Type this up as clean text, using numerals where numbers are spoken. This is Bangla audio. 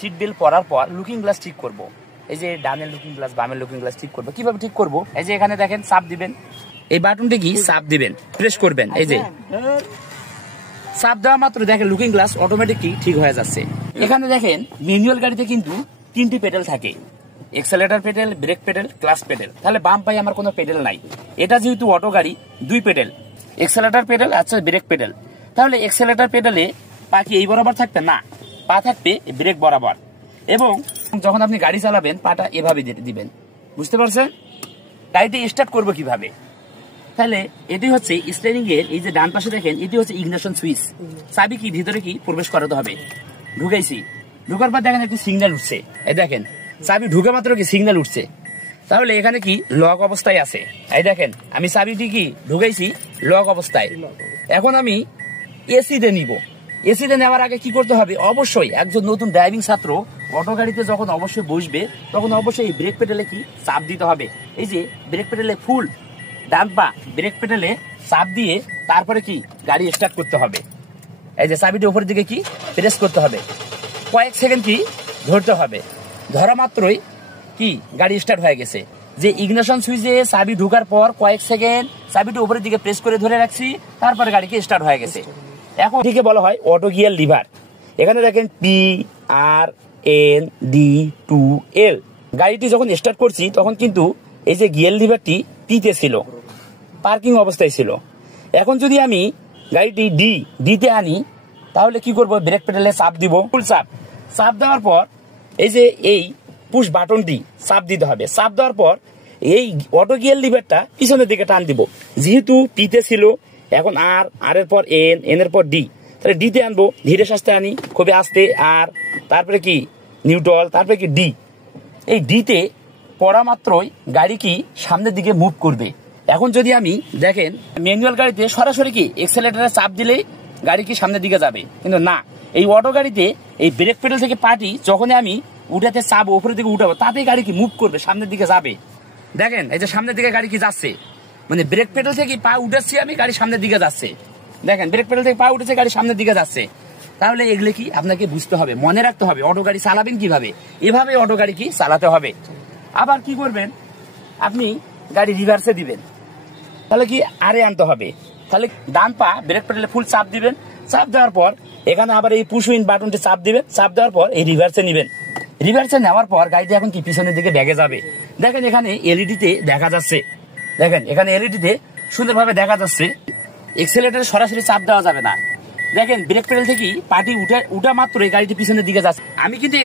সিট বেল্ট পরার পর লুকিং গ্লাস ঠিক করব। এই যে ডানের লুকিং গ্লাস, বামের লুকিং গ্লাস ঠিক করবো। কিভাবে ঠিক করব? এই যে এখানে দেখেন চাপ দিবেন, এই বাটনটি কি চাপ দিবেন, প্রেস করবেন। এই যে চাপ দেওয়া মাত্র দেখেন লুকিং গ্লাস অটোমেটিক ঠিক হয়ে যাচ্ছে। এখানে দেখেন ম্যানুয়াল গাড়িতে কিন্তু 3টি পেডেল থাকে, accelerator pedal, brake pedal, clutch pedal. তাহলে বাম পায়ে আমার কোনো পেডেল নাই। এটা যেহেতু অটো গাড়ি, 2 পেডেল, এক্সেলেটর পেডেল আচ্ছা ব্রেক পেডেল। তাহলে এক্সেলেটর পেডেলে পা কি এই বরাবর থাকবে না, পা থাকবে ব্রেক বরাবর। এবং যখন আপনি গাড়ি চালাবেন পাটা এভাবে দিবেন। বুঝতে পারছেন? গাড়িটি স্টার্ট করবো কিভাবে? তাহলে এটি হচ্ছে স্টিয়ারিং এর এই যে ডান পাশে দেখেন, এটি হচ্ছে ইগনিশন সুইচ। চাবি কি ভিতরে কি প্রবেশ করাতে হবে, ঢুকাইছি। ঢুকার পর দেখেন একটি সিগন্যাল উঠছে। এই দেখেন চাবি ঢুকে মাত্র কি সিগন্যাল উঠছে। তাহলে এখানে কি লক অবস্থায় আছে। এই দেখেন আমি চাবিটি কি ঢুকাইছি লক অবস্থায়। এখন আমি এসিতে নিব। এসিতে নেওয়ার আগে কি করতে হবে? অবশ্যই একজন নতুন ড্রাইভিং ছাত্র অটো গাড়িতে যখন অবশ্যই বসবে তখন অবশ্যই এই ব্রেক পেডেলে কি চাপ দিতে হবে। এই যে ব্রেক পেডেলে ফুল ডান পা ব্রেক পেডেলে চাপ দিয়ে তারপরে কি গাড়ি স্টার্ট করতে হবে। এই যে চাবিটি উপরের দিকে কি প্রেস করতে হবে, কয়েক সেকেন্ড কি ধরতে হবে। ধরা মাত্রই কি গাড়ি স্টার্ট হয়ে গেছে। যে ইগনিশন সুইচে চাবি ঢোকার পর কয়েক সেকেন্ড চাবিটি উপরের দিকে প্রেস করে ধরে রাখছি, তারপরে গাড়িকে স্টার্ট হয়ে গেছে। এখন এটিকে বলা হয় অটো গিয়ার লিভার। এখানে দেখেন PRND2L। গাড়িটি যখন স্টার্ট করছি তখন কিন্তু এই যে গিয়ার লিভারটি টিতে ছিল, পার্কিং অবস্থায় ছিল। এখন যদি আমি গাড়িটি ডিতে আনি তাহলে কি করব? ব্রেক পেডালে চাপ দিব, ফুল চাপ দেওয়ার পর এই যে এই পুশ বাটনটি চাপ দিতে হবে। চাপ দেওয়ার পর এই অটো গিয়ার লিভারটা পিছনের দিকে টান দিব। যেহেতু টিতে ছিল, এখন আর এর পর এন এর পর ডি, তাহলে ডিতে আনবো। ধীরে সাস্তে আনি, খুবই আস্তে। আর তারপরে কি নিউট্রাল, তারপরে কি ডি। এই ডিতে পড়া মাত্রই গাড়ি কি সামনের দিকে মুভ করবে। এখন যদি আমি দেখেন ম্যানুয়াল গাড়িতে সরাসরি কি এক্সেলেটরে চাপ দিলেই গাড়ি কি সামনের দিকে যাবে, কিন্তু না, এই অটো গাড়িতে এই ব্রেক পেডাল থেকে পাটি যখনই আমি উঠাতে চাপবো, উপরের দিকে উঠাবো, তাতেই গাড়ি কি মুভ করবে, সামনের দিকে যাবে। দেখেন এই যে সামনের দিকে গাড়ি কি যাচ্ছে, মানে ব্রেক পেডাল থেকে পা উঠেছি আমি, গাড়ি সামনের দিকে যাচ্ছে। দেখেন ব্রেক পেডাল থেকে পা উঠেছে, গাড়ি সামনের দিকে যাচ্ছে। তাহলে এগুলো কি আপনাকে বুঝতে হবে, মনে রাখতে হবে। অটো গাড়ি চালাবেন কিভাবে, এভাবে অটো গাড়ি কি চালাতে হবে। আবার কি করবেন, আপনি গাড়ি রিভার্সে দিবেন, তাহলে কি আরে আনতে হবে। তাহলে ডান পা ব্রেক পেডালে ফুল চাপ দিবেন। চাপ দেওয়ার পর এখানে আবার এই পুশ উইন বাটনটি চাপ দিবেন। চাপ দেওয়ার পর এই রিভার্সে নিবেন। রিভার্সে নেওয়ার পর গাড়িটি এখন কি পিছনের দিকে ব্যাগে যাবে। দেখেন এখানে এলইডিতে দেখা যাচ্ছে, দেখেন এখানে এলইডিতে সুন্দরভাবে দেখা যাচ্ছে। এক্সেলেটরে সরাসরি চাপ দেওয়া যাবে না। দেখেন ব্রেক পেডাল থেকে পাটি উঠা মাত্র এই গাড়িটি পিছনের দিকে যাচ্ছে। আমি কিন্তু